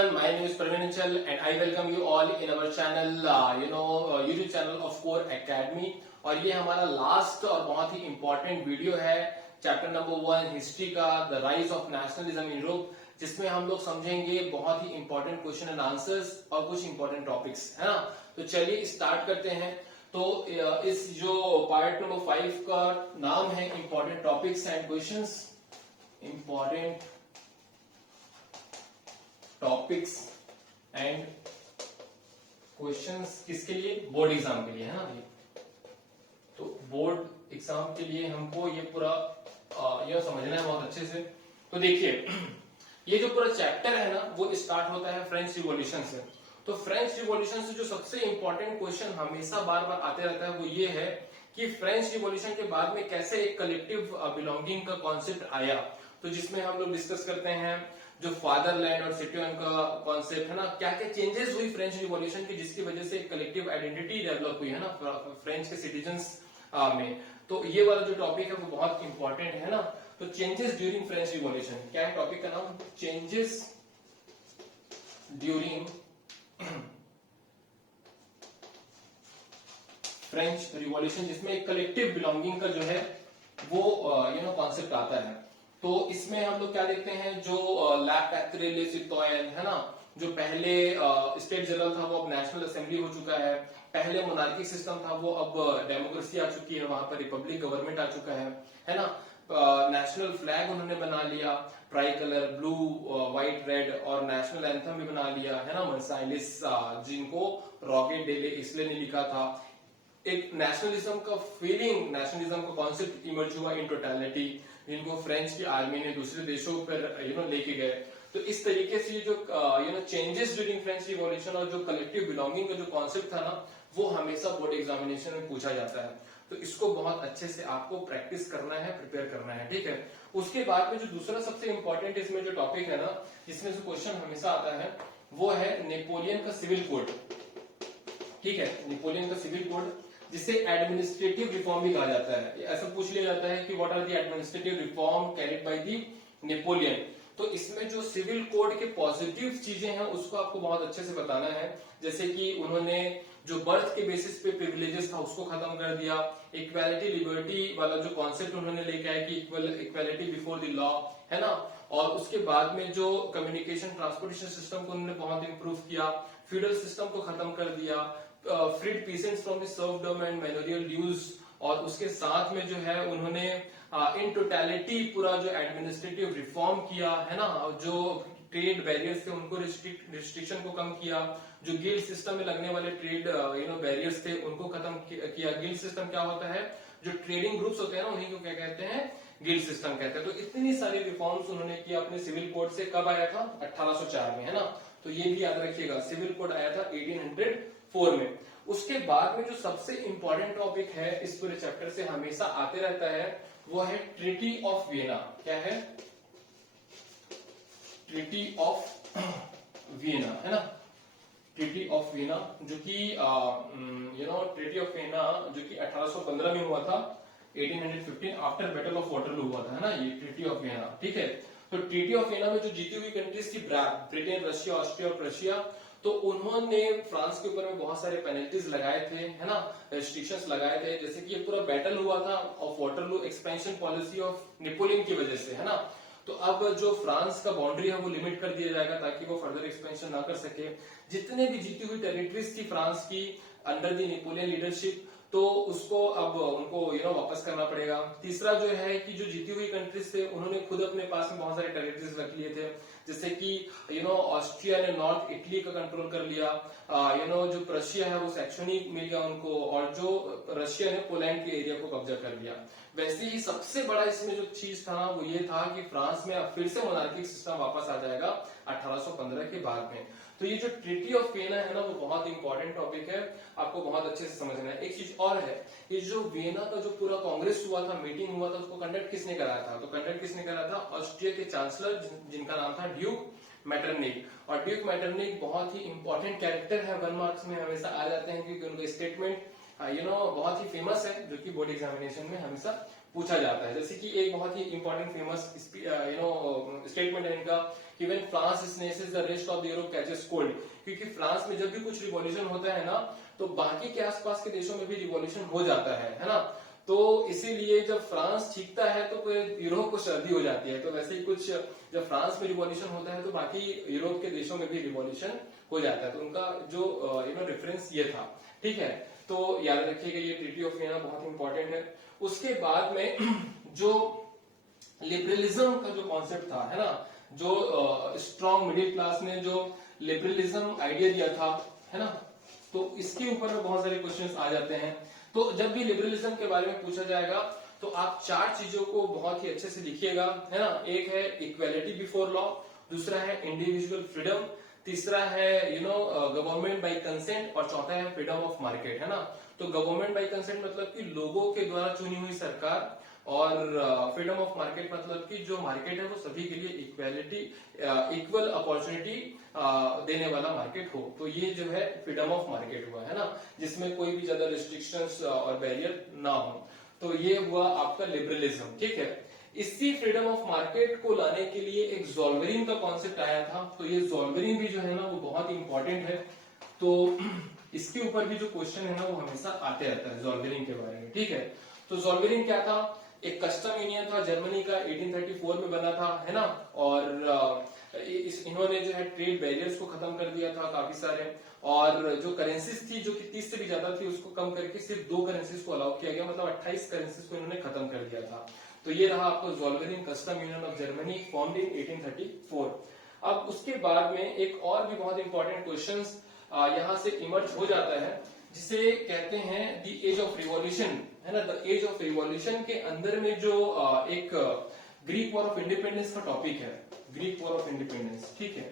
everyone, my name is Praveen Anchal and I welcome you all in our channel, YouTube channel of Core Academy। और ये हमारा last और बहुत ही important video है chapter number 1 history का, the rise of nationalism in Europe, जिसमें हम लोग समझेंगे बहुत ही इंपॉर्टेंट क्वेश्चन एंड आंसर्स और कुछ इंपॉर्टेंट टॉपिक्स, है ना। तो चलिए स्टार्ट करते हैं। तो इस जो पार्ट नंबर 5 का नाम है important topics and questions. Important topics and questions किसके लिए? बोर्ड एग्जाम के लिए, है ना ये। तो बोर्ड एग्जाम के लिए हमको ये पूरा ये समझना है बहुत अच्छे से। तो देखिए, ये जो पूरा चैप्टर है ना वो स्टार्ट होता है फ्रेंच रिवॉल्यूशन से। तो फ्रेंच रिवॉल्यूशन से जो सबसे इंपॉर्टेंट क्वेश्चन हमेशा बार बार आते रहता है वो ये है कि फ्रेंच रिवॉल्यूशन के बाद में कैसे एक कलेक्टिव बिलोंगिंग का कॉन्सेप्ट आया। तो जिसमें हम लोग डिस्कस करते हैं जो फादरलैंड और सिटीजन का कॉन्सेप्ट है ना, क्या क्या चेंजेस हुई फ्रेंच रिवॉल्यूशन की जिसकी वजह से कलेक्टिव आइडेंटिटी डेवलप हुई है ना फ्रेंच के सिटीजन्स में। तो ये वाला जो टॉपिक है वो बहुत इंपॉर्टेंट है ना। तो चेंजेस ड्यूरिंग फ्रेंच रिवॉल्यूशन, क्या है टॉपिक का नाम? चेंजेस ड्यूरिंग फ्रेंच रिवॉल्यूशन, जिसमें एक कलेक्टिव बिलोंगिंग का जो है वो कॉन्सेप्ट आता है। तो इसमें हम लोग क्या देखते हैं, जो ला पैत्रे ले सिटोयन है ना, जो पहले स्टेट जनरल था वो अब नेशनल असेंबली हो चुका है। पहले मोनार्किक सिस्टम था वो अब डेमोक्रेसी आ चुकी है, वहां पर रिपब्लिक गवर्नमेंट आ चुका है ना। नेशनल फ्लैग उन्होंने बना लिया, try colour blue white red, और नेशनल एंथम भी बना लिया है ना, मर्साइलिस, जिनको रॉकेट डेले इसलिए ने लिखा था। एक नेशनलिज्म का फीलिंग, नेशनलिज्म का कॉन्सेप्ट इमर्ज हुआ इन टोटलिटी, जिनको फ्रेंच की आर्मी ने दूसरे देशों पर लेके गए। तो इस तरीके से ये जो चेंजेस ड्यूरिंग फ्रेंच रिवॉल्यूशन और जो कलेक्टिव बिलोंगिंग का जो कॉन्सेप्ट था ना वो हमेशा बोर्ड एग्जामिनेशन में पूछा जाता है। तो इसको बहुत अच्छे से आपको प्रैक्टिस करना है, प्रिपेयर करना है, ठीक है। उसके बाद में जो दूसरा सबसे इंपॉर्टेंट इसमें जो टॉपिक है ना, जिसमें से क्वेश्चन हमेशा आता है, वो है नेपोलियन का सिविल कोड। ठीक है, नेपोलियन का सिविल कोड, जिसे एडमिनिस्ट्रेटिव रिफॉर्म भी कहा जाता है। ऐसा पूछ लिया जाता है कि what are the administrative reform carried by the Napoleon. तो इसमें जो सिविल कोड के पॉजिटिव चीजें हैं उसको आपको बहुत अच्छे से बताना है। जैसे कि उन्होंने जो बर्थ के बेसिस पे प्रिविलेजेस था उसको खत्म कर दिया, इक्वालिटी लिबर्टी वाला जो कॉन्सेप्ट उन्होंने लेके आया कि इक्वालिटी बिफोर द लॉ, है ना। और उसके बाद में जो कम्युनिकेशन ट्रांसपोर्टेशन सिस्टम को उन्होंने बहुत इंप्रूव किया, फ्यूडल सिस्टम को खत्म कर दिया, freed peasants from the serfdom and manorial dues, और उसके साथ में जो है उन्होंने इन टोटलिटी पूरा जो एडमिनिस्ट्रेटिव रिफॉर्म किया, है ना। जो ट्रेड बैरियर्स थे उनको रिस्ट्रिक्शन को कम किया, जो गिल्ड सिस्टम में लगने वाले ट्रेड बैरियर्स थे उनको खत्म किया। गिल्ड सिस्टम क्या होता है? जो ट्रेडिंग ग्रुप्स होते हैं ना उन्हीं को क्या कहते हैं? गिल्ड सिस्टम कहते हैं। तो इतनी सारी रिफॉर्म्स उन्होंने किया अपने सिविल कोड से। कब आया था? 1804 में, है ना। तो ये भी याद रखिएगा, सिविल कोड आया था 1804 में। उसके बाद में जो सबसे इंपॉर्टेंट टॉपिक है इस पूरे चैप्टर से हमेशा आते रहता है वो है ट्रीटी ऑफ वियना। क्या है? ट्रीटी ऑफ वियना, है ना। ट्रीटी ऑफ वियना जो कि ट्रीटी ऑफ वियना जो कि 1815 में हुआ था, 1815 आफ्टर बैटल ऑफ वाटरलू हुआ था, है ना, ये ट्रीटी ऑफ वियना। ठीक है। तो ट्रीटी ऑफ वियना में जो जीती हुई कंट्रीज थी ब्रिटेन, रशिया, ऑस्ट्रिया और प्रशिया, तो उन्होंने फ्रांस के ऊपर में बहुत सारे पेनल्टीज लगाए थे, है ना, रेस्ट्रिक्शंस लगाए थे। जैसे कि ये पूरा बैटल हुआ था of Waterloo expansion policy of Napoleon की वजह से, है ना। तो अब जो फ्रांस का बाउंड्री है वो लिमिट कर दिया जाएगा ताकि वो फर्दर एक्सपेंशन ना कर सके। जितने भी जीती हुई टेरिटरीज थी फ्रांस की अंडर द नेपोलियन लीडरशिप, तो उसको अब उनको वापस करना पड़ेगा। तीसरा जो है कि जो जीती हुई कंट्रीज थे उन्होंने खुद अपने पास में बहुत सारे टेरिटरीज रख लिए थे। जैसे कि ऑस्ट्रिया ने नॉर्थ इटली का कंट्रोल कर लिया, जो प्रशिया है वो सैक्सोनी मिल गया उनको, और जो रशिया ने पोलैंड के एरिया को कब्जा कर लिया। वैसे ही सबसे बड़ा इसमें जो चीज था वो ये था कि फ्रांस में अब फिर से मोनार्किक सिस्टम वापस आ जाएगा 1815 के बाद में। तो ये जो ट्रीटी ऑफ वियना है ना वो बहुत इंपॉर्टेंट टॉपिक है, आपको बहुत अच्छे से समझना है। एक चीज और है, ये जो वियना का जो पूरा कांग्रेस हुआ था, मीटिंग हुआ था, उसको कंडक्ट किसने कराया था? तो कंडक्ट किसने कराया था? ऑस्ट्रिया के चांसलर जिनका नाम था ड्यूक मैटरनिक। और ड्यूक मैटरनिक बहुत ही इंपॉर्टेंट कैरेक्टर है, 1 मार्क्स में हमेशा आ जाते हैं क्योंकि उनका स्टेटमेंट बहुत ही फेमस है, जो कि बोर्ड एग्जामिनेशन में हमेशा पूछा जाता है। जैसे कि एक बहुत ही इंपॉर्टेंट फेमस स्टेटमेंट है इनका कि when France sneezes the rest of the Europe catches cold, क्योंकि फ्रांस में जब भी कुछ रिवॉल्यूशन होता है ना तो बाकी के आसपास के देशों में भी रिवॉल्यूशन हो जाता है ना। तो इसीलिए जब फ्रांस छींकता है तो पूरे यूरोप को सर्दी हो जाती है। तो वैसे ही कुछ जब फ्रांस में रिवॉल्यूशन होता है तो बाकी यूरोप के देशों में भी रिवॉल्यूशन हो जाता है। तो उनका जो रेफरेंस ये था, ठीक है। तो याद रखिएगा ये ट्रीटी ऑफ वियना बहुत इंपॉर्टेंट है। उसके बाद में जो लिबरलिज्म का जो कॉन्सेप्ट था, है ना, जो स्ट्रॉन्ग मिडिल क्लास ने जो लिबरलिज्म आइडिया दिया था, है ना, तो इसके ऊपर में बहुत सारे क्वेश्चंस आ जाते हैं। तो जब भी लिबरलिज्म के बारे में पूछा जाएगा तो आप चार चीजों को बहुत ही अच्छे से लिखिएगा, है ना। एक है इक्वेलिटी बिफोर लॉ, दूसरा है इंडिविजुअल फ्रीडम, तीसरा है गवर्नमेंट बाय कंसेंट, और चौथा है फ्रीडम ऑफ मार्केट, है ना। तो गवर्नमेंट बाय कंसेंट मतलब कि लोगों के द्वारा चुनी हुई सरकार, और फ्रीडम ऑफ मार्केट मतलब कि जो मार्केट है वो सभी के लिए इक्वेलिटी, इक्वल अपॉर्चुनिटी देने वाला मार्केट हो। तो ये जो है फ्रीडम ऑफ मार्केट हुआ, है ना, जिसमें कोई भी ज्यादा रिस्ट्रिक्शंस और बैरियर ना हो। तो ये हुआ आपका लिबरलिज्म, ठीक है। इसी फ्रीडम ऑफ मार्केट को लाने के लिए एक ज़ोल्वेरिन का कॉन्सेप्ट आया था। तो ये ज़ोल्वेरिन भी जो है ना वो बहुत इंपॉर्टेंट है। तो इसके ऊपर भी जो क्वेश्चन है ना वो हमेशा आते रहता है ज़ोल्वेरिन के बारे में, ठीक है। तो ज़ोल्वेरिन क्या था? एक कस्टम यूनियन था जर्मनी का, 1834 में बना था, है ना। और इन्होंने जो है ट्रेड बैरियर्स को खत्म कर दिया था काफी सारे, और जो करेंसीज थी जो कि 30 से भी ज्यादा थी उसको कम करके सिर्फ 2 करेंसीज को अलाउ किया गया, मतलब 28 करेंसीज को इन्होंने खत्म कर दिया था। तो ये रहा आपको Zollverein custom union of Germany, formed in 1834। अब उसके बाद में एक और भी बहुत इंपॉर्टेंट क्वेश्चन यहाँ से इमर्ज हो जाता है, जिसे कहते हैं द एज ऑफ रिवॉल्यूशन, है ना। द एज ऑफ रिवॉल्यूशन के अंदर में जो एक ग्रीक वॉर ऑफ इंडिपेंडेंस का टॉपिक है, ग्रीक वॉर ऑफ इंडिपेंडेंस, ठीक है।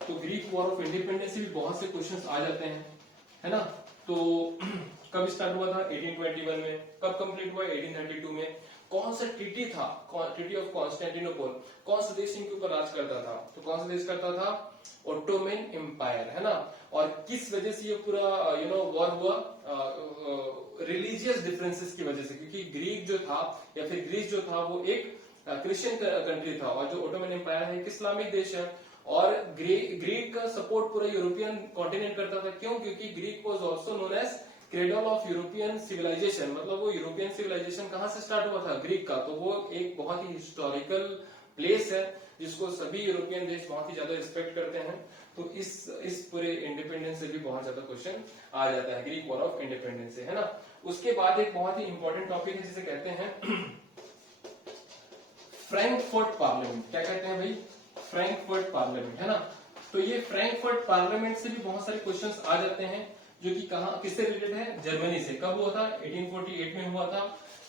तो ग्रीक वॉर ऑफ इंडिपेंडेंस से भी बहुत से क्वेश्चंस आ जाते हैं, है ना। तो कब स्टार्ट हुआ था? 1821 में। कब कंप्लीट हुआ? 1832 में। कौन सा ट्रीटी था? Treaty of Constantinople. कौन सा देश इनके ऊपर राज करता था? तो कौन सा देश करता था? ओटोमन एम्पायर, है ना। और किस वजह से ये पूरा वॉर हुआ? रिलीजियस डिफरेंसेस की वजह से, क्योंकि ग्रीक जो था या फिर ग्रीस जो था वो एक क्रिश्चियन कंट्री था, और जो ओटोमन एम्पायर है एक इस्लामिक देश है। और ग्रीक का सपोर्ट पूरा यूरोपियन कॉन्टिनेंट करता था। क्यों? क्योंकि Greek was also known as cradle of European civilisation, मतलब वो यूरोपियन सिविलाइजेशन कहां से स्टार्ट हुआ था? ग्रीक का। तो वो एक बहुत ही हिस्टोरिकल प्लेस है जिसको सभी यूरोपियन देश बहुत ही ज्यादा रिस्पेक्ट करते हैं। तो इस पूरे इंडिपेंडेंस से भी बहुत ज्यादा क्वेश्चन आ जाता है, ग्रीक वॉर ऑफ इंडिपेंडेंस से, है ना। उसके बाद एक बहुत ही इंपॉर्टेंट टॉपिक है जिसे कहते हैं फ्रैंकफर्ट पार्लियामेंट। क्या कहते हैं भाई? फ्रैंकफर्ट पार्लियामेंट, है ना। तो ये फ्रैंकफर्ट पार्लियामेंट से भी बहुत सारे क्वेश्चंस आ जाते हैं, जो कि कहां किससे रिलेटेड है? जर्मनी से। कब हुआ था? 1848 में हुआ था।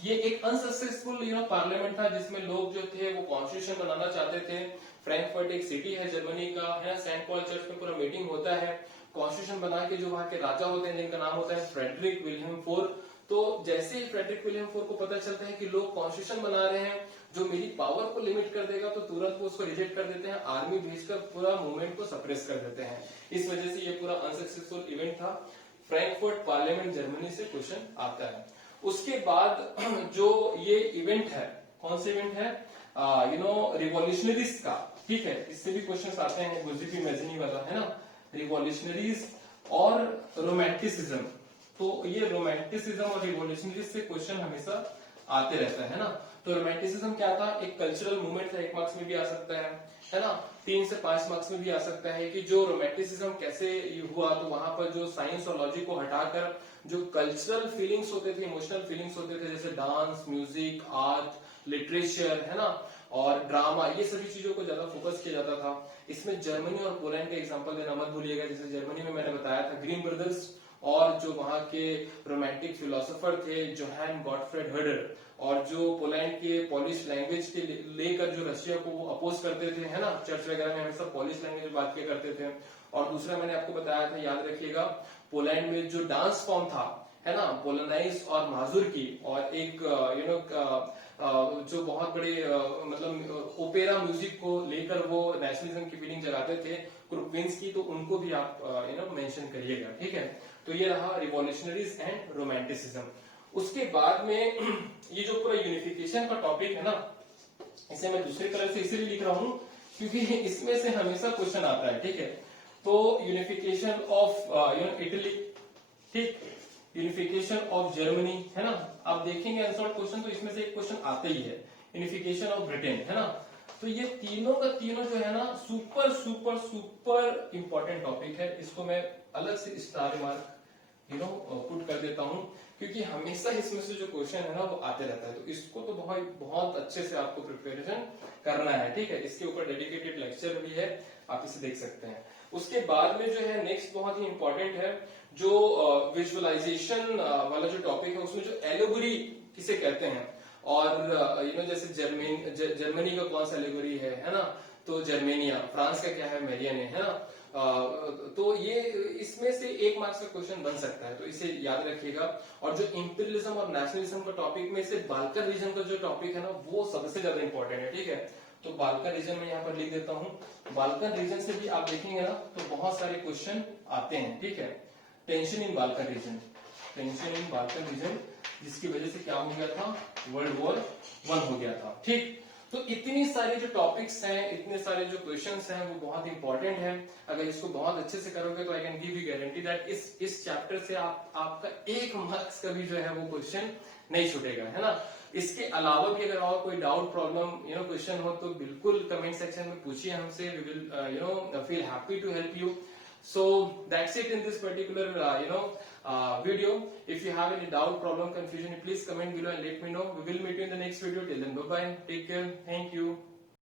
ये एक अनसक्सेसफुल पार्लियामेंट था जिसमें लोग जो थे वो कॉन्स्टिट्यूशन बनाना चाहते थे। फ्रैंकफर्ट एक सिटी है जर्मनी का, है, सेंट पॉल चर्च में पूरा मीटिंग होता है। कॉन्स्टिट्यूशन बना के जो वहां के राजा होते हैं जिनका नाम होता है फ्रेडरिक विलियम फोर। तो जैसे ही फ्रेडरिक विलियम फोर को पता चलता है कि लोग कॉन्स्टिट्यूशन बना रहे हैं जो मेरी पावर को लिमिट कर देगा, तो तुरंत वो उसको रिजेक्ट कर देते हैं, आर्मी भेजकर पूरा मूवमेंट को सप्रेस कर देते हैं। इस वजह से ये पूरा अनसक्सेसफुल इवेंट था। फ्रैंकफर्ट पार्लियामेंट जर्मनी से क्वेश्चन आता है। उसके बाद जो ये इवेंट है, कौन सा इवेंट है? रिवॉल्यूशनरीज का, ठीक है। इससे भी क्वेश्चन आते हैं, गुजिपी मैजिनी वाला, है ना। रिवॉल्यूशनरीज और रोमांटिसिज्म। तो ये रोमांटिसिज्म और रिवॉल्यूशनरीज से क्वेश्चन हमेशा आते रहता है ना। तो रोमांटिसिज्म क्या था? एक कल्चरल मूवमेंट था, 1 मार्क्स में भी आ सकता है ना। 3 से 5 मार्क्स में भी आ सकता है कि जो रोमांटिसिज्म कैसे हुआ। तो वहां पर जो साइंस और लॉजिक को हटाकर जो कल्चरल फीलिंग्स होते थे, इमोशनल फीलिंग्स होते थे, जैसे डांस, म्यूजिक, आर्ट, लिटरेचर, है ना, और ड्रामा, ये सभी चीजों को ज्यादा फोकस किया जाता था। इसमें जर्मनी और पोलैंड का एग्जांपल देना मत भूलिएगा। जैसे जर्मनी में मैंने बताया था ग्रीन ब्रदर्स, और जो वहां के रोमांटिक फिलोसोफर थे जोहान गॉटफ्रेड हर्डर, और जो पोलैंड के पॉलिश लैंग्वेज के लेकर जो रशिया को वो अपोज करते थे, है ना। चर्च वगैरह में हमेशा पॉलिश लैंग्वेज में बात किया करते थे। और दूसरा मैंने आपको बताया था, याद रखिएगा, पोलैंड में जो डांस फॉर्म था, है ना, पोलोनाइज और माजुर की, और एक जो बहुत बड़े मतलब ओपेरा म्यूजिक को लेकर वो नेशनलिज्म की फीलिंग जगाते थे, क्रुपिंस्की, तो उनको भी आप मेंशन करिएगा, ठीक है। तो ये रहा रिवॉल्यूशनरीज एंड रोमांटिसिज्म। उसके बाद में ये जो पूरा यूनिफिकेशन का टॉपिक है ना, इसे मैं दूसरी तरह से इसलिए लिख रहा हूं क्योंकि इसमें से हमेशा क्वेश्चन आता है, ठीक है। तो यूनिफिकेशन ऑफ इटली, ठीक, यूनिफिकेशन ऑफ जर्मनी, है ना, आप देखेंगे अनसॉल्व क्वेश्चन तो इसमें से एक क्वेश्चन आता ही है, यूनिफिकेशन ऑफ ब्रिटेन, है ना। तो ये तीनों का तीनों जो है ना super super super important topic है। इसको मैं अलग से स्टार मार्क पुट कर देता हूं क्योंकि हमेशा इसमें से जो क्वेश्चन है ना वो आते रहता है। तो इसको तो बहुत बहुत अच्छे से आपको प्रिपरेशन करना है, ठीक है। इसके ऊपर डेडिकेटेड लेक्चर भी है, आप इसे देख सकते हैं। उसके बाद में जो है नेक्स्ट बहुत ही इंपॉर्टेंट है जो विजुअलाइजेशन वाला जो टॉपिक है, उसमें जो एलोगरी किसे कहते हैं, और जैसे जर्मनी का कौन सा एलोगरी है ना, तो जर्मेनिया, फ्रांस का क्या है, मेरियन है ना। तो ये इसमें से एक मार्क्स का क्वेश्चन बन सकता है, तो इसे याद रखिएगा। और जो इंपीरियलिज्म और नेशनलिज्म का टॉपिक में से बाल्कन रीजन का जो टॉपिक है ना वो सबसे ज्यादा इंपॉर्टेंट है, ठीक है। तो बाल्कन रीजन में यहाँ पर लिख देता हूँ। बाल्कन रीजन से भी आप देखेंगे ना तो बहुत सारे क्वेश्चन आते हैं, ठीक है। Tension in Balkan reason, tension in Balkan reason, जिसकी वजह से क्या हो गया था, वर्ल्ड वॉर 1 हो गया था, ठीक। तो इतनी सारी जो टॉपिक्स हैं, इतने सारे जो क्वेश्चंस हैं वो बहुत इंपॉर्टेंट हैं। अगर इसको बहुत अच्छे से करोगे तो I can give you guarantee that इस चैप्टर से आपका 1 मार्क्स का भी जो है वो क्वेश्चन नहीं छूटेगा, है ना। इसके अलावा भी अगर और कोई डाउट प्रॉब्लम क्वेश्चन हो तो बिल्कुल कमेंट सेक्शन में पूछिए हमसे, we will feel happy to help you. So that's it in this particular video. If you have any doubt, problem, confusion, please comment below and let me know. We will meet you in the next video. Till then, bye bye. Take care. Thank you.